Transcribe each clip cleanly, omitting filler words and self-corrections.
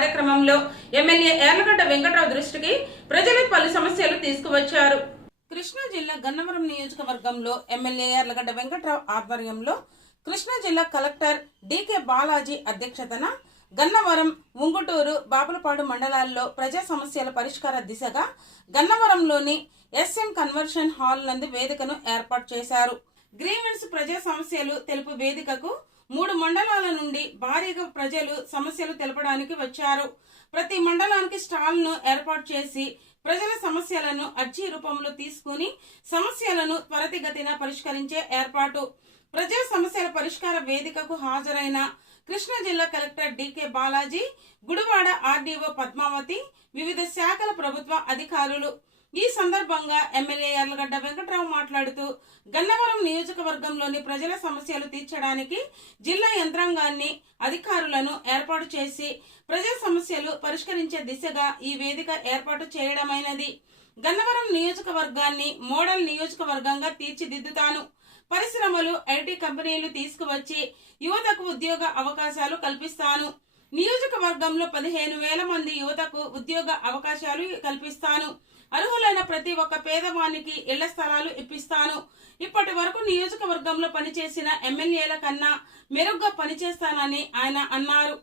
కార్యక్రమంలో ఎమ్మెల్యే యార్లగడ్డ వెంకట్రావు దృష్టికి ప్రజలు పలు సమస్యలు తీసుకువచ్చారు. కృష్ణా జిల్లా గన్నవరం నియోజకవర్గంలో ఎమ్మెల్యే యార్లగడ్డ వెంకట్రావు ఆధ్వర్యంలో కృష్ణా జిల్లా కలెక్టర్ డికే బాలాజీ అధ్యక్షతన గన్నవరం, ఉంగుటూరు, బాపులపాడు మండలాల్లో ప్రజా సమస్యల పరిష్కార దిశగా గన్నవరంలోని ఎస్ఎం కన్వర్షన్ హాల్ నందు వేదికను ఏర్పాటు చేశారు. గ్రీవెన్స్ ప్రజా సమస్యలు తెలుపు వేదికకు 3 మండలాల నుండి భారీగా ప్రజలు సమస్యలు తెలపడానికి వచ్చారు. ప్రతి మండలానికి స్టాల్ ను ఏర్పాటు చేసి ప్రజల సమస్యలను అర్జీ రూపంలో తీసుకుని సమస్యలను త్వరితగతిన పరిష్కరించే ఏర్పాటు. ప్రజా సమస్యల పరిష్కార వేదికకు హాజరైన కృష్ణా జిల్లా collector D K Balaji, Gudivada RDO Padmavati, వివిధ శాఖల ప్రభుత్వ అధికారులు. ఈ సందర్భంగా ఎమ్మెల్యే యార్లగడ్డ వెంకట్రావు మాట్లాడుతూ గన్నవరం నియోజకవర్గంలోని ప్రజల సమస్యలు తీర్చడానికి జిల్లా యంత్రాంగాన్ని, అధికారులను ఏర్పాటు చేసి ప్రజా సమస్యలు పరిష్కరించే దిశగా ఈ వేదిక ఏర్పాటు చేయడమైనది. గన్నవరం నియోజకవర్గాన్ని మోడల్ నియోజకవర్గంగా తీర్చిదిద్దుతాను. పరిశ్రమలు, ఐటీ కంపెనీలు తీసుకువచ్చి యువతకు ఉద్యోగ అవకాశాలు కల్పిస్తాను. నియోజకవర్గంలో 15,000 మంది యువతకు ఉద్యోగ అవకాశాలు కల్పిస్తాను. అర్హులైన ప్రతి ఒక్క పేదవానికి ఇళ్ల స్థలాలు ఇప్పిస్తాను. ఇప్పటి వరకు నియోజకవర్గంలో పనిచేసిన ఎమ్మెల్యేల కన్నా మెరుగ్గా పనిచేస్తానని ఆయన అన్నారు.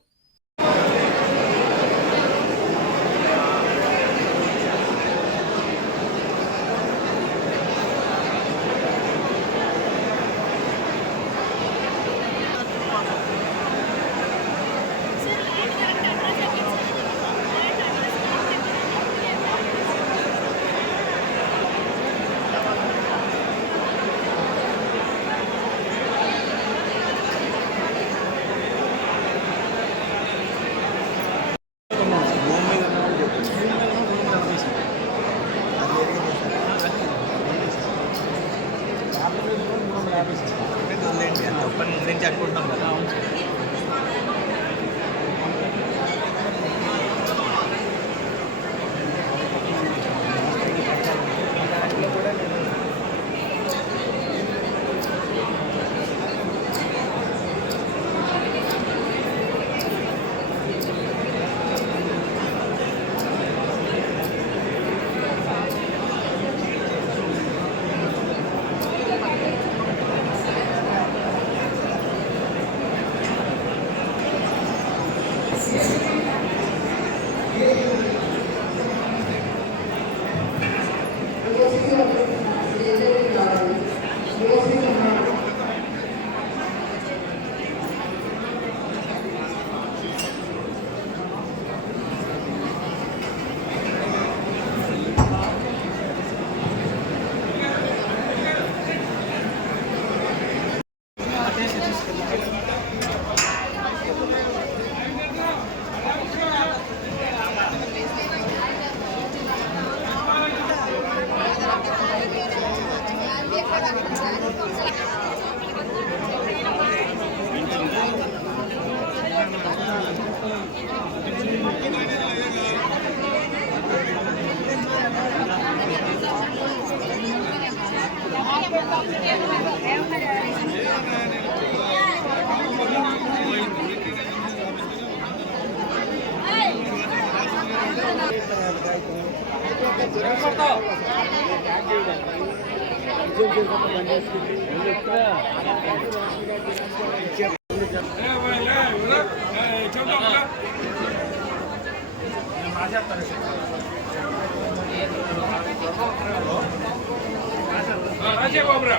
రాజే బాబురా